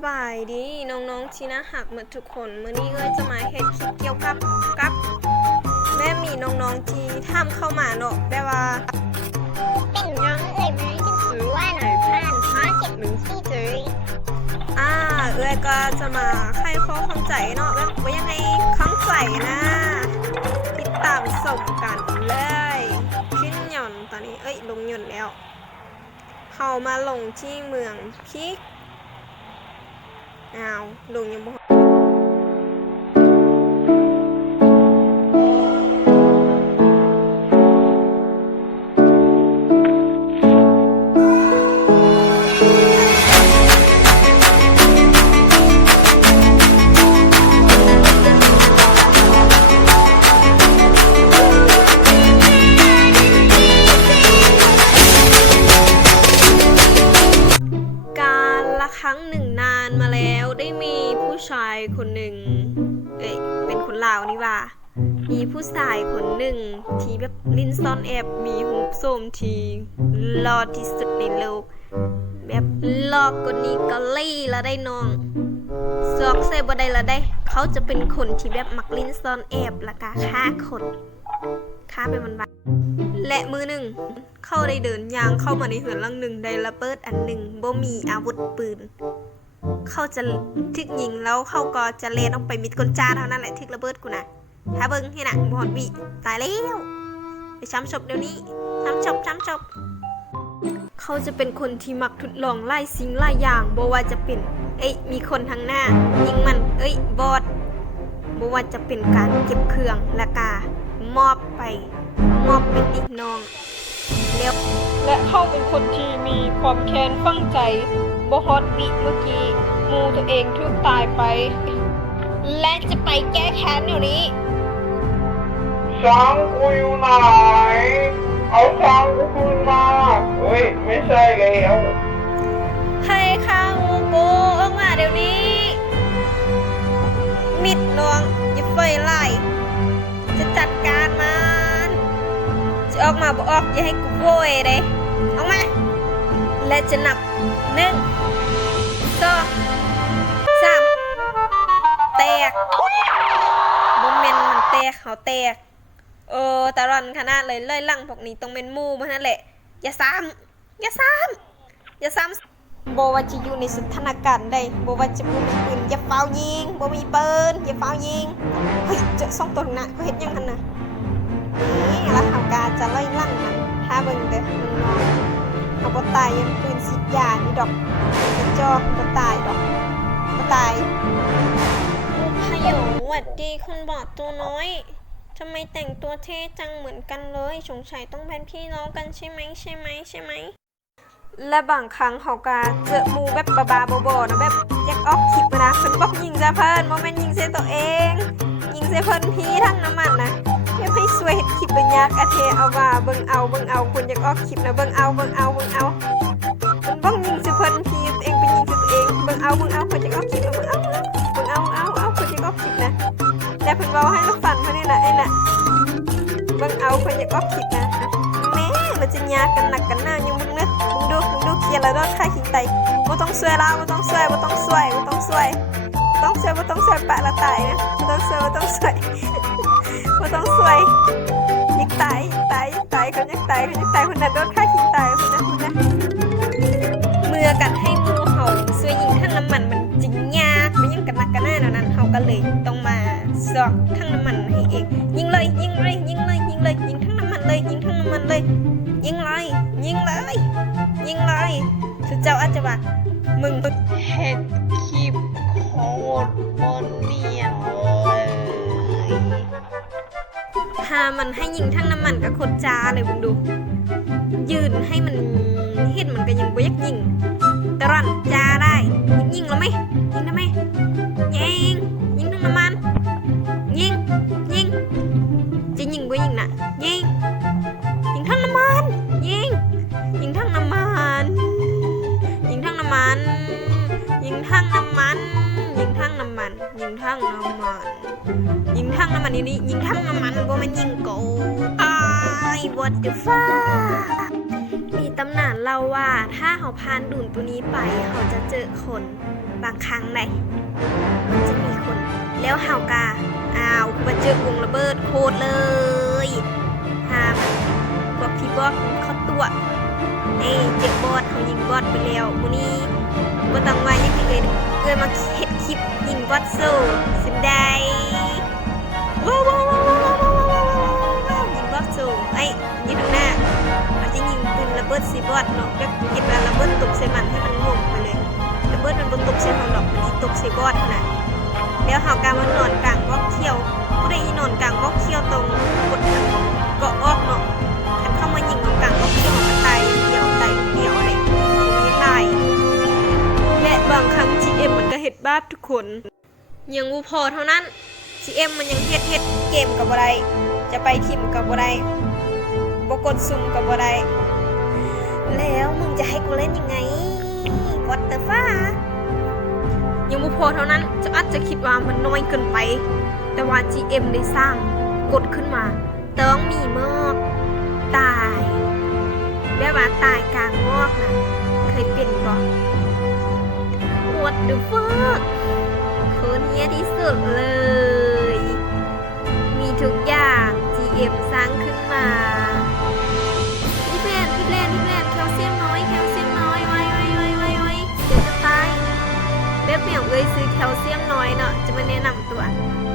สบายดีน้องๆที่น่าหักหมดทุกคนมื้อนี้ก็จะมาเฮ็ดคลิปเกี่ยวกับแม่มีน้องๆที่ท่ามเข้ามาเนาะแบบว่าเป็นน้องเอ๋ยไหมจะถือว่าหน่อยผ่านเพราะเก็บหนึ่งที่เจอเอ้ยก็จะมาไขข้อข้องใจเนาะแบบว่ายังไงข้องใจนะติดตามสมกันเลยขึ้นหย่อนตอนนี้ลงหย่อนแล้วเขามาลงที่เมืองพิกลงยังบ่ครั้งหนึ่งนานมาแล้วได้มีผู้ชายคนหนึ่งเป็นคนลาวนี่ว่ามีผู้ชายคนหนึ่งที่แบบลิ้นซ่อนแอบมีหูโสมที่หล่อที่สุดในโลกแบบหล่อกว่านี้ก็ลี่ละได้น้องซอกเซบ่ได้ละได้เขาจะเป็นคนที่แบบมักลิ้นซ่อนแอบและก็ฆ่าคนฆ่าไปวันและมือหนึ่งเข้าได้เดินยางเข้ามาในเหือนหลังหนึ่งได้ระเบิดอันหนึ่งบ่มีอาวุธปืนเขาจะทึกยิงแล้วเขาก็จะเลนออกไปมิดกลจ้าเท่านั้นแหละทึกระเบิดกูนะถ้าเบิ้งให้หนักบอดวิตายแล้วไปช้ำศพเดี๋ยวนี้ช้ำศพเขาจะเป็นคนที่มักทดลองไล่สิ่งไล่อย่างบ่ว่าจะเป็นมีคนทางหน้ายิงมันบอดบ่ว่าจะเป็นการเก็บเครื่องและกามอบเป็นอีกน้องและเขาเป็นคนที่มีความแค้นฝังใจบ่ฮอดวิเมื่อกี้มูตัวเองถูกตายไปและจะไปแก้แค้นเดี๋ยวนี้ช้างกูอยู่ไหนเอาช้างกูคืนมาไม่ใช่แล้วให้ข้างูกูออกมาเดี๋ยวนี้มิดน้องอย่าไฟไล่จะจัดการมันจะออกมาบ่ออกอย่าให้กูโวยเลยออกมาและจะนับ1 2 3แตกโมเมนต์มันแตกเขาแตกตะรอนขนาดเลยหลังพวกนี้ต้องเป็นมูมันนั่นแหละอย่าซ้ำบ่ว่าจะอยู่ในสถานการณ์ใดบ่ว่าจะมีปืนอย่าเฝ้ายิงบ่มีปืนอย่าเฝ้ายิงเจอ2ตัวหน้าเขาเฮ็ดยังกันนะนี่แล้วเขากาจะไล่ลั่งมันถ้าเบิ่งเด้อน้องเขาบ่ตายยังปืนฉีดยานี่ดอกกระจอกบ่ตายดอกบ่ตายฮัลโหลหวัดดีคุณบอดตัวน้อยทำไมแต่งตัวเท่จังเหมือนกันเลยสงสัยต้องเป็นพี่น้องกันใช่ไหมและบางครั้งเขาก็เจอมูแบบบาๆบอๆนะแบบอยากออกคลิปนะเพิ่นบอกยิงซะเพิ่นโมเมนต์ยิงเสียตัวเองยิงเสียเพิ่นพี่ทั้งน้ำมันนะอยากให้สวยเฮ็ดคลิปเป็นยากอาเทเอาว่าเบิ่งเอาคุณอยากออกคลิปนะเบิ่งเอามันบ้องยิงเสียเพิ่นพี่ตัวเองเป็นยิงเสียตัวเองเบิ่งเอาคนอยากออกคลิปนะเบิ่งเอาคนอยากออกคลิปนะแต่เพิ่นเว้าให้ลูกฟันเพิ่นนี่นะเบิ่งเอาคนอยากออกคลิปนะแม่มันจะยากกันหนักกันหน้ายังมึงดูเคลียร์แล้วด้วยค่าหินไตบ่ต้องสวยแล้วบ่ต้องสวยปะละตายนะบ่ต้องสวยยิกตายคนอยากตายคนนั้นโดนค่าหินตายคนนั้นเมื่อกันให้มูเห่าสวยยิงทั้งน้ำมันมันจริงยากไม่ยังกันหนักกันหน้านั้นเห่าก็เลยต้องมาซอกทั้งน้ำมันให้เองยิงทั้งน้ำมันเลยยิงสุดเจ้าอาจจะว่ามึงเฮ็ดคลิปโคตรบนเนียนเลยหามันให้ยิงทั้งน้ำมันกับโคตรจ้าเลยมึงดูยืนให้มันเฮ็ดมันก็ยังบ่อยากยิงแต่รันจ้าได้ยิงแล้วไหมยิงทำไมยิงทั้งน้ำมันยิงจะยิงบ่ยิงน่ะยิงทั้งน้ำมันยิงทั้งน้ำมันนี่ยิงทั้งน้ำมันบ่แม่นยิงกูwhat the fuck มีตำนาน เล่าว่าถ้าเขาผ่านดุนตัวนี้ไปเขาจะเจอคนบางครั้งไหนมันจะมีคนแล้วเฮากามาเจอวงระเบิดโคตรเลยพวกพี่บอสเขาตัวเจ็บบอสเขายิงบอสไปแล้วมื้อนี้บ่ต้องว่ายังเอ้ยมาเฮ็ดคลิปยิงบอสโซ่สิได้ว้าวยิงบอสโซ่ยิงทางหน้ามันจะยิงปืนระเบิดใส่บอสเนาะแบบเห็นว่าระเบิดตกใส่มันให้มันงงไปเลยระเบิดมันบ่ตกใส่เฮาดอกมันสิตกใส่บอสน่ะแล้วเฮากำลังนอนกลางบล็อกเขียวผู้ใดอีนอนกลางบล็อกเขียวตรงกดเกาะออกเนาะคันเข้ามายิงกลางบล็อกเขียวมันตายเดียวอะไรไม่ตายและบางครั้ง GM มันก็เฮ็ดบาปทุกคนยังบ่พอเท่านั้น GM มันยังเฮ็ดเกมกับบ่ได้จะไปทีมกับบ่ได้บ่กดซุ่มกับบ่ได้แล้วมึงจะให้กูเล่นยังไง What the fuck ยังบ่พอเท่านั้นจะอาจจะคิดว่ามันน้อยเกินไปแต่ว่า GM ได้สร้างกฎขึ้นมาต้องมีมอกตายแบบว่าตายกลางมอกนะเคยเป็นบ่ What the fuck คนเฮียที่สุดเลยมีทุกอย่าง GM สร้างขึ้นมาพี่แลนแคลเซียมน้อยไว้เดี๋ยวจะตายแบบเหมียวเอ้ยซื้อแคลเซียมน้อยเนาะจะมาแนะนำตัว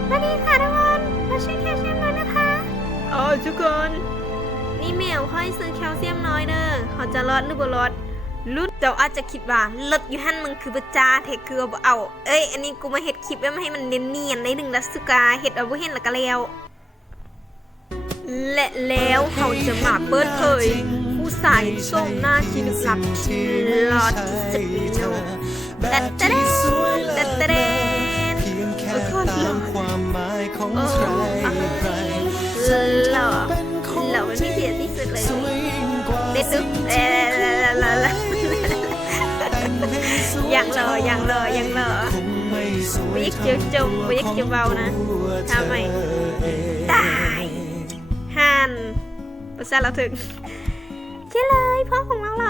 สวัสดีค่ะทุกคนมาซื้อแคลเซียมน้อยนะคะทุกคนนี่เหมียวค่อยซื้อแคลเซียมน้อยเด้อเขาจะรอดหรือบ่รอดลุ้นเจ้าอาจจะคิดว่าลดอยู่หั่นมึงคือบ่จ้าแท้คือบ่เอาอันนี้กูมาเฮ็ดคลิปไว้มาให้มันเนียนๆได้นึงละสุกาเฮ็ดเอาบ่เห็นแล้วก็แล้วและแล้วเขาจะมาเปิดเผยผู้สายส่งหน้าที่ลึกลับที่รอที่สุดในโลกตัดเตเดหล่อมันไม่เสียที่สุดเลยเด็ดดุ๊ยังหล่อไม่อยากเจียวจมไม่อยากเจียวเบานะทำไมตายหันภาษาเราถึงแค่เลยพ่อของเราหล่อ